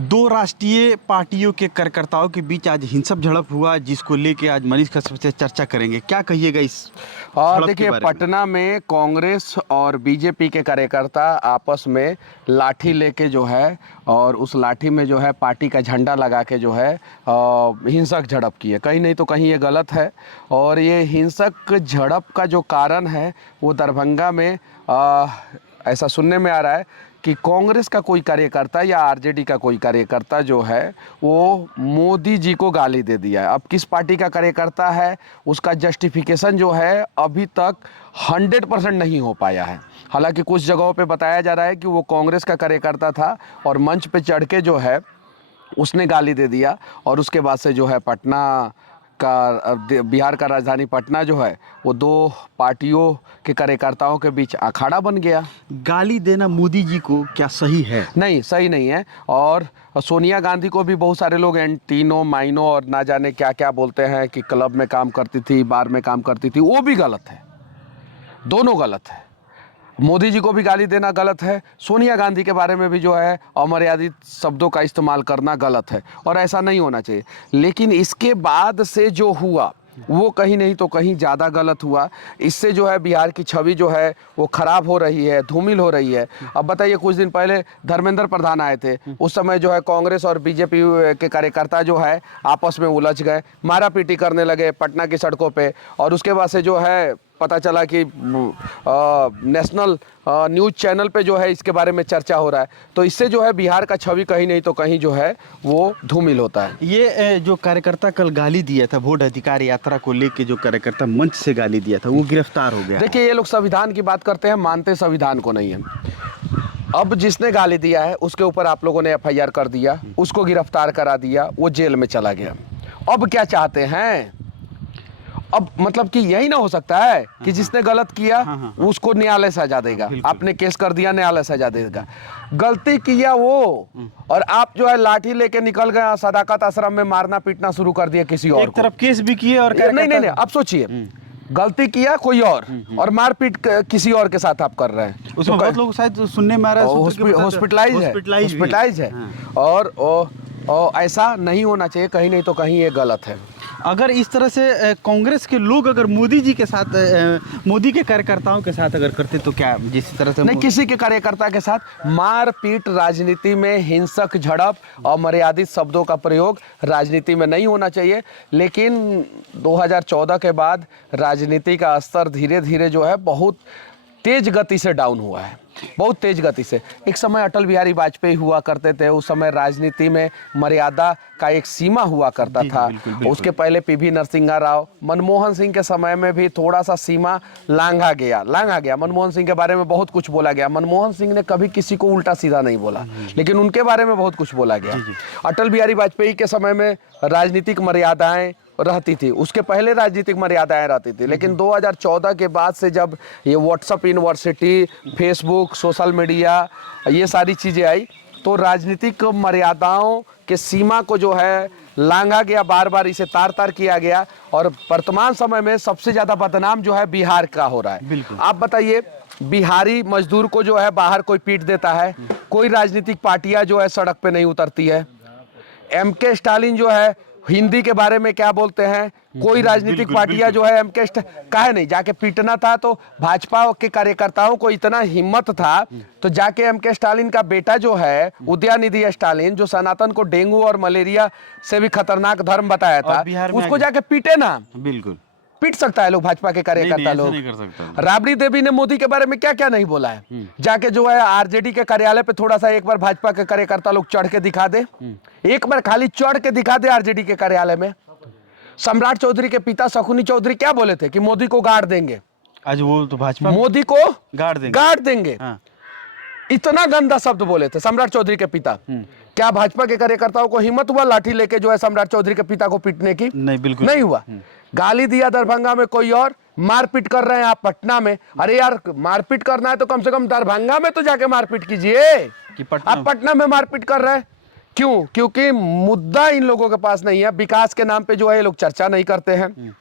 दो राष्ट्रीय पार्टियों के कार्यकर्ताओं के बीच आज हिंसक झड़प हुआ, जिसको लेके आज मनीष कश्यप से चर्चा करेंगे। क्या कहिएगा इस झड़प के देखिए, बारे में? पटना में कांग्रेस और बीजेपी के कार्यकर्ता आपस में लाठी लेके जो है, और उस लाठी में जो है पार्टी का झंडा लगा के जो है हिंसक झड़प की है। कहीं नहीं तो कहीं ये गलत है। और ये हिंसक झड़प का जो कारण है वो दरभंगा में ऐसा सुनने में आ रहा है कि कांग्रेस का कोई कार्यकर्ता या आरजेडी का कोई कार्यकर्ता जो है वो मोदी जी को गाली दे दिया है। अब किस पार्टी का कार्यकर्ता है उसका जस्टिफिकेशन जो है अभी तक 100% नहीं हो पाया है। हालांकि कुछ जगहों पे बताया जा रहा है कि वो कांग्रेस का कार्यकर्ता था और मंच पे चढ़ के जो है उसने गाली दे दिया, और उसके बाद से जो है पटना का, बिहार का राजधानी पटना जो है वो दो पार्टियों के कार्यकर्ताओं के बीच अखाड़ा बन गया। गाली देना मोदी जी को क्या सही है? नहीं, सही नहीं है। और सोनिया गांधी को भी बहुत सारे लोग एंटीनो माइनो और ना जाने क्या क्या बोलते हैं कि क्लब में काम करती थी, बार में काम करती थी। वो भी गलत है, दोनों गलत है। मोदी जी को भी गाली देना गलत है, सोनिया गांधी के बारे में भी जो है अमर्यादित शब्दों का इस्तेमाल करना गलत है, और ऐसा नहीं होना चाहिए। लेकिन इसके बाद से जो हुआ वो कहीं नहीं तो कहीं ज़्यादा गलत हुआ। इससे जो है बिहार की छवि जो है वो खराब हो रही है, धूमिल हो रही है। अब बताइए, कुछ दिन पहले धर्मेंद्र प्रधान आए थे, उस समय जो है कांग्रेस और बीजेपी के कार्यकर्ता जो है आपस में उलझ गए, मारा पीटी करने लगे पटना की सड़कों पे। और उसके बाद से जो है पता चला कि नेशनल न्यूज़ चैनल पे जो है इसके बारे में चर्चा हो रहा है। तो इससे जो है बिहार का छवि कहीं नहीं तो कहीं जो है वो धूमिल होता है। ये जो कार्यकर्ता कल गाली दिया था, वोट अधिकार यात्रा को लेके जो कार्यकर्ता मंच से गाली दिया था, वो गिरफ्तार हो गया। देखिए, ये लोग संविधान की बात करते हैं, मानते संविधान को नहीं है। अब जिसने गाली दिया है उसके ऊपर आप लोगों ने FIR कर दिया, उसको गिरफ्तार करा दिया, वो जेल में चला गया। अब क्या चाहते हैं? अब मतलब कि यही ना हो सकता है कि जिसने गलत किया उसको न्यायालय सजा देगा। आपने केस कर दिया, न्यायालय सजा देगा। गलती किया वो, और आप जो है लाठी लेके निकल गए, सदाकत आश्रम में मारना पीटना शुरू कर दिया किसी और एक तरफ केस भी किए और नहीं, अब सोचिए, गलती किया कोई और मारपीट किसी और के साथ आप कर रहे हैं। उसमें बहुत लोग शायद सुनने में आ रहा है हॉस्पिटलाइज है। और ऐसा नहीं होना चाहिए, कहीं नहीं तो कहीं ये गलत है। अगर इस तरह से कांग्रेस के लोग अगर मोदी जी के साथ, मोदी के कार्यकर्ताओं के साथ अगर करते तो क्या, जिस तरह से नहीं, किसी के कार्यकर्ता के साथ मारपीट, राजनीति में हिंसक झड़प, अमर्यादित शब्दों का प्रयोग राजनीति में नहीं होना चाहिए। लेकिन 2014 के बाद राजनीति का स्तर धीरे धीरे जो है बहुत तेज गति से डाउन हुआ है, बहुत तेज गति से। एक समय अटल बिहारी वाजपेयी हुआ करते थे, उस समय राजनीति में मर्यादा का एक सीमा हुआ करता था। बिल्कुल। उसके पहले PV नरसिम्हा राव, मनमोहन सिंह के समय में भी थोड़ा सा सीमा लांघा गया। मनमोहन सिंह के बारे में बहुत कुछ बोला गया। मनमोहन सिंह ने कभी किसी को उल्टा सीधा नहीं बोला, लेकिन उनके बारे में बहुत कुछ बोला गया। अटल बिहारी वाजपेयी के समय में राजनीतिक मर्यादाएं रहती थी, उसके पहले राजनीतिक मर्यादाएं रहती थी। लेकिन 2014 के बाद से जब ये WhatsApp university, Facebook, social media, ये सारी चीज़ें आई, तो राजनीतिक मर्यादाओं के सीमा को जो है लांघा गया, बार बार इसे तार तार किया गया। और वर्तमान समय में सबसे ज़्यादा बदनाम जो है बिहार का हो रहा है। आप बताइए, बिहारी मजदूर को जो है बाहर कोई पीट देता है, कोई राजनीतिक पार्टियां जो है सड़क पे नहीं उतरती है। MK स्टालिन जो है हिंदी के बारे में क्या बोलते हैं, कोई राजनीतिक पार्टियां जो है काहे नहीं, जाके पीटना था तो भाजपा के कार्यकर्ताओं को इतना हिम्मत था तो जाके MK स्टालिन का बेटा जो है उदयनिधि स्टालिन, जो सनातन को डेंगू और मलेरिया से भी खतरनाक धर्म बताया था, उसको जाके पीटे ना। बिल्कुल पीट सकता है लोग, भाजपा के कार्यकर्ता लोग। राबड़ी देवी ने मोदी के बारे में क्या क्या नहीं बोला है। जाके जो है RJD के कार्यालय पे थोड़ा सा एक बार भाजपा के कार्यकर्ता लोग चढ़ के दिखा दे, एक बार खाली चढ़ के दिखा दे RJD के कार्यालय में। सम्राट चौधरी के पिता शकुनी चौधरी क्या बोले थे कि मोदी को गाड़ देंगे। आज वो तो भाजपा मोदी को गाड़ देंगे। इतना गंदा शब्द बोले थे सम्राट चौधरी के पिता। क्या भाजपा के कार्यकर्ताओं को हिम्मत हुआ लाठी लेके जो है सम्राट चौधरी के पिता को पीटने की? नहीं, बिल्कुल नहीं हुआ। गाली दिया दरभंगा में कोई और, मारपीट कर रहे हैं आप पटना में। अरे यार, मारपीट करना है तो कम से कम दरभंगा में तो जाके मारपीट कीजिए। आप पटना में मारपीट कर रहे हैं क्यों? क्योंकि मुद्दा इन लोगों के पास नहीं है। विकास के नाम पे जो है ये लोग चर्चा नहीं करते हैं।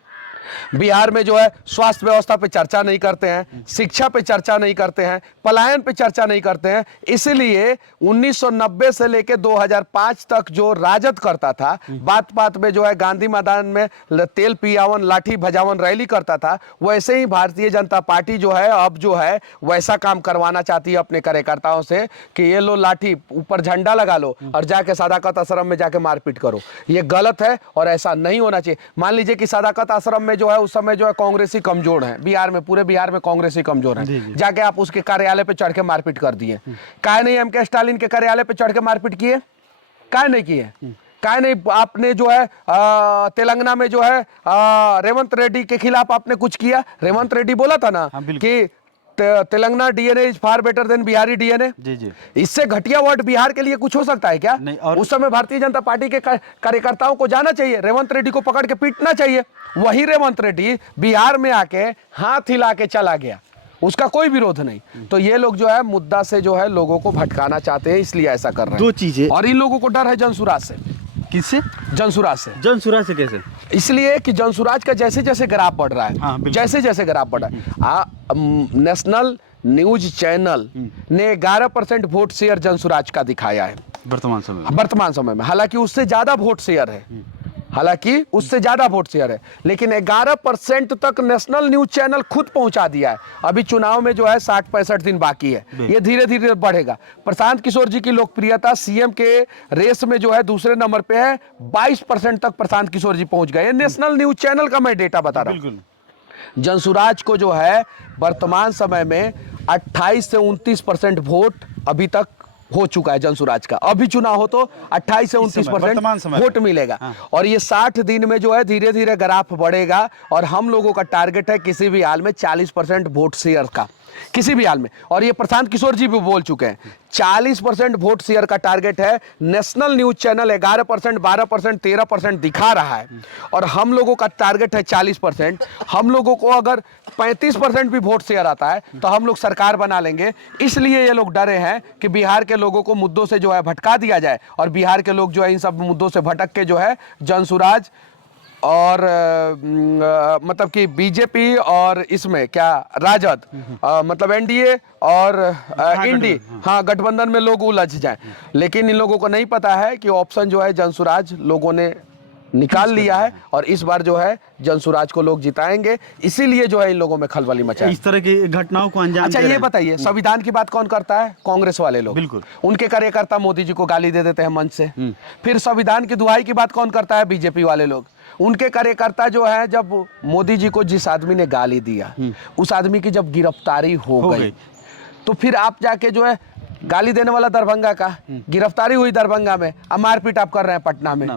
बिहार में जो है स्वास्थ्य व्यवस्था पे चर्चा नहीं करते हैं, शिक्षा पे चर्चा नहीं करते हैं, पलायन पे चर्चा नहीं करते हैं। इसलिए 1990 से लेकर 2005 तक जो राजद करता था, बात बात में जो है गांधी मैदान में तेल पियावन लाठी भजावन रैली करता था, वैसे ही भारतीय जनता पार्टी जो है अब जो है वैसा काम करवाना चाहती है अपने कार्यकर्ताओं से कि ये लो लाठी ऊपर झंडा लगा लो और जाके सदाकत आश्रम में जाके मारपीट करो। ये गलत है और ऐसा नहीं होना चाहिए। मान लीजिए कि सदाकत आश्रम में जो है उस समय जो है कांग्रेसी कमजोर है, बिहार में, पूरे बिहार में कांग्रेसी कमजोर है, जाके आप उसके कार्यालय पे चढ़ के मारपीट कर दिए। काहे नहीं एम के स्टालिन के कार्यालय पे चढ़ के मारपीट किए? काहे नहीं किए? काहे नहीं आपने जो है तेलंगाना में जो है रेवंत रेड्डी के खिलाफ आपने कुछ किया? रेवंत रेड्डी बोला था ना कि Telangana DNA is far better than Bihari DNA. जी जी। इससे घटिया वर्ड बिहार के लिए कुछ हो सकता है क्या? नहीं। और उस समय भारतीय जनता पार्टी के कार्यकर्ताओं को जाना चाहिए, रेवंत रेड्डी को पकड़ के पीटना चाहिए। वही रेवंत रेड्डी बिहार में आके हाथ हिला के चला गया, उसका कोई विरोध नहीं। तो ये लोग जो है मुद्दा से जो है लोगों को भटकाना चाहते हैं, इसलिए ऐसा कर रहे हैं। दो चीजें, और और इन लोगों को डर है जनसुराज से। किससे? जनसुराज से। जनसुराज से कैसे? इसलिए कि जनसुराज का जैसे जैसे ग्राफ बढ़ रहा हाँ, है, बिल्कुल। जैसे जैसे ग्राफ बढ़ रहा है, नेशनल न्यूज चैनल ने 11% वोट शेयर जनसुराज का दिखाया है वर्तमान समय में। वर्तमान समय में। हालांकि उससे ज्यादा वोट शेयर है, हालांकि उससे ज्यादा वोट शेयर है, लेकिन 11% तक नेशनल न्यूज चैनल खुद पहुंचा दिया है। अभी चुनाव में जो है 60-65 दिन बाकी है, ये धीरे धीरे बढ़ेगा। प्रशांत किशोर जी की लोकप्रियता सीएम के रेस में जो है दूसरे नंबर पे है, 22% तक प्रशांत किशोर जी पहुंच गए। नेशनल न्यूज चैनल का मैं डेटा बता रहा हूं। जनसुराज को जो है वर्तमान समय में 28 से 29% वोट अभी तक हो चुका है जनसुराज का। अभी चुनाव हो तो 28 से 29% वोट मिलेगा। और ये 60 दिन में जो है धीरे धीरे ग्राफ बढ़ेगा और हम लोगों का टारगेट है किसी भी हाल में 40% वोट शेयर का, किसी भी हाल में। और ये प्रशांत किशोर जी भी बोल चुके हैं 40% वोट शेयर का टारगेट है। नेशनल न्यूज चैनल 11%, 12%, 13% दिखा रहा है और हम लोगों का टारगेट है 40%। हम लोगों को अगर 35% भी वोट शेयर आता है तो हम लोग सरकार बना लेंगे। इसलिए ये लोग डरे हैं कि बिहार के लोगों को मुद्दों से जो है भटका दिया जाए और बिहार के लोग जो है इन सब मुद्दों से भटक के जो है जनसुराज और मतलब कि बीजेपी और इसमें क्या राजद मतलब एनडीए और इंडी, हाँ, गठबंधन में लोग उलझ जाएं। लेकिन इन लोगों को नहीं पता है कि ऑप्शन जो है जनसुराज लोगों ने निकाल लिया है और इस बार जो है जनसुराज को लोग जिताएंगे। इसीलिए जो है इन लोगों में खलबली मचा है। इस तरह की घटनाओं को अंजाम अच्छा दे रहे ये हैं। बताइए, संविधान की बात कौन करता है? कांग्रेस वाले लोग। बिल्कुल। उनके कार्यकर्ता मोदी जी को गाली दे देते हैं मंच से। फिर संविधान की दुहाई की बात कौन करता है? बीजेपी वाले लोग। उनके कार्यकर्ता जो है जब मोदी जी को जिस आदमी ने गाली दिया उस आदमी की जब गिरफ्तारी हो गई तो फिर आप जाके जो है गाली देने वाला दरभंगा का, गिरफ्तारी हुई दरभंगा में, अब मारपीट आप कर रहे हैं पटना में।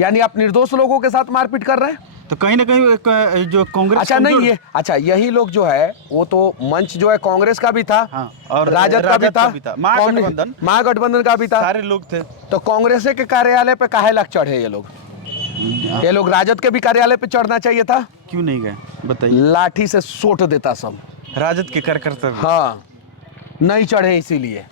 यानी आप निर्दोष लोगों के साथ मारपीट कर रहे हैं। तो कहीं ना कहीं जो कांग्रेस, अच्छा नहीं, ये अच्छा यही लोग जो है वो तो मंच जो है कांग्रेस का भी था, हाँ, और राजद का भी था, महागठबंधन का भी था, सारे लोग थे। तो कांग्रेस के कार्यालय पे काहे लग चढ़े ये लोग? ये लोग राजद के भी कार्यालय पे चढ़ना चाहिए था। क्यों नहीं गए बताइए? लाठी से सोट देता सब। राजद के कार्यकर्ता, हाँ, नहीं चढ़े इसीलिए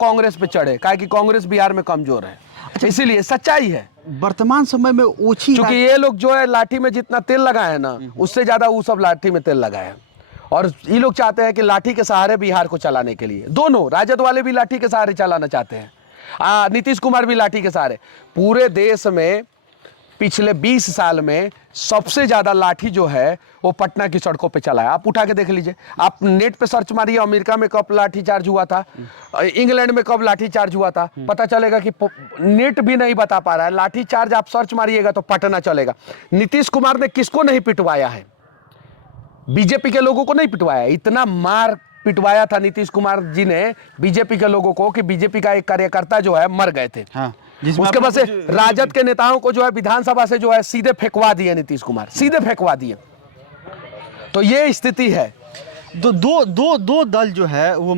कांग्रेस पे चढ़े, काहे कि कांग्रेस बिहार में कमजोर है। इसीलिए सच्चाई है। वर्तमान समय में ओछी, क्योंकि ये लोग जो है लाठी में जितना तेल लगाए हैं ना उससे ज्यादा वो सब लाठी में तेल लगाए हैं। और ये लोग चाहते हैं कि लाठी के सहारे बिहार को चलाने के लिए, दोनों राजद वाले भी लाठी के सहारे चलाना चाहते हैं, नीतीश कुमार भी लाठी के सहारे। पूरे देश में पिछले 20 साल में सबसे ज्यादा लाठी जो है वो पटना की सड़कों पे चला है। आप उठा के देख लीजिए, आप नेट पे सर्च मारिए अमेरिका में कब लाठी चार्ज हुआ था, इंग्लैंड में कब लाठी चार्ज हुआ था, पता चलेगा कि नेट भी नहीं बता पा रहा है। लाठी चार्ज आप सर्च मारिएगा तो पटना चलेगा। नीतीश कुमार ने किसको नहीं पिटवाया है? बीजेपी के लोगों को नहीं पिटवाया। इतना मार पिटवाया था नीतीश कुमार जी ने बीजेपी के लोगों को कि बीजेपी का एक कार्यकर्ता जो है मर गए थे। हाँ, उसके बाद से राजद के नेताओं को जो है विधानसभा से जो है सीधे फेंकवा दिए, नीतीश कुमार सीधे फेंकवा दिए। तो ये स्थिति है। दो दल जो है वो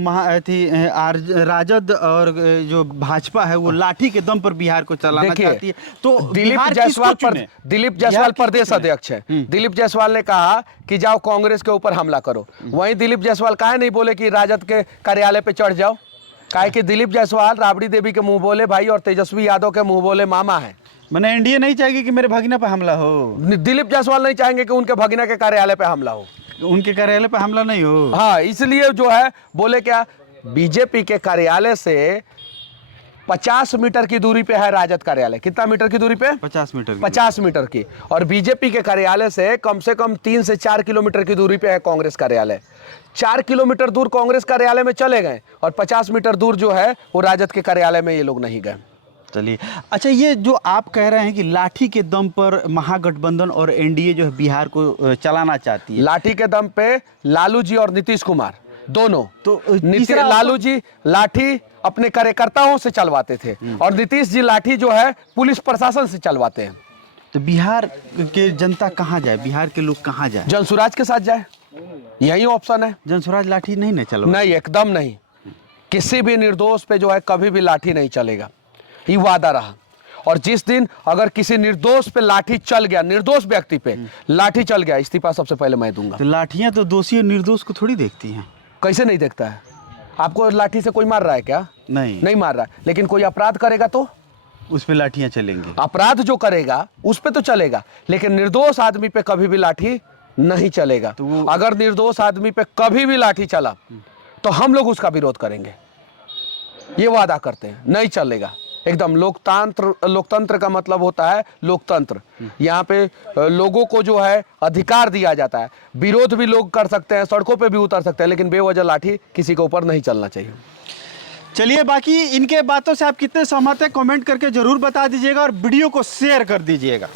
राजद और जो भाजपा है वो लाठी के दम पर बिहार को चलाना चाहती है। तो दिलीप जायसवाल प्रदेश अध्यक्ष है। दिलीप जायसवाल ने कहा कि जाओ कांग्रेस के ऊपर हमला करो। वहीं दिलीप जायसवाल काहे नहीं बोले कि राजद के कार्यालय पे चढ़ जाओ? काहे कि दिलीप जायसवाल राबड़ी देवी के मुंह बोले भाई और तेजस्वी यादव के मुंह बोले मामा है। मैंने एनडीए नहीं चाहेगी कि मेरे भगीना पे हमला हो, दिलीप जायसवाल नहीं चाहेंगे कि उनके भगीना के कार्यालय पे हमला हो। उनके कार्यालय पे हमला नहीं हो। हाँ, इसलिए जो है बोले क्या, बीजेपी के कार्यालय से 50 मीटर की दूरी पे है राजद कार्यालय। कितना मीटर की दूरी पे? 50 मीटर की। 50 मीटर की। और बीजेपी के कार्यालय से कम 3 से 4 किलोमीटर की दूरी पे है कांग्रेस कार्यालय। 4 किलोमीटर दूर कांग्रेस कार्यालय में चले गए और 50 मीटर दूर जो है वो राजद के कार्यालय में ये लोग नहीं गए। चलिए, अच्छा, ये जो आप कह रहे हैं कि लाठी के दम पर महागठबंधन और एनडीए जो है बिहार को चलाना चाहती है, लाठी के दम पे लालू जी और नीतीश कुमार दोनों। तो लालू जी लाठी अपने कार्यकर्ताओं से चलवाते थे और नीतीश जी लाठी जो है पुलिस प्रशासन से चलवाते हैं। तो बिहार के जनता कहाँ जाए, बिहार के लोग कहाँ जाए? जनसुराज के साथ जाए, यही ऑप्शन है। जनसुराज लाठी नहीं चलो? नहीं, एकदम नहीं। किसी भी निर्दोष पे जो है कभी भी लाठी नहीं चलेगा, ये वादा रहा। और जिस दिन अगर किसी निर्दोष पे लाठी चल गया, निर्दोष व्यक्ति पे लाठी चल गया, इस्तीफा सबसे पहले मैं दूंगा। तो लाठियां तो दोषी और निर्दोष को थोड़ी देखती हैं। कैसे नहीं देखता है? आपको लाठी से कोई मार रहा है क्या? नहीं मार रहा है। लेकिन कोई अपराध करेगा तो उस पे लाठियां चलेंगी। अपराध जो करेगा उस पे तो चलेगा, लेकिन निर्दोष आदमी पे कभी भी लाठी नहीं चलेगा। तो अगर निर्दोष आदमी पे कभी भी लाठी चला तो हम लोग उसका विरोध करेंगे, ये वादा करते हैं। नहीं चलेगा एकदम। लोकतंत्र का मतलब होता है लोकतंत्र। यहाँ पे लोगों को जो है अधिकार दिया जाता है, विरोध भी लोग कर सकते हैं, सड़कों पे भी उतर सकते हैं, लेकिन बेवजह लाठी किसी के ऊपर नहीं चलना चाहिए। चलिए, बाकी इनके बातों से आप कितने सहमत हैं कमेंट करके जरूर बता दीजिएगा और वीडियो को शेयर कर दीजिएगा।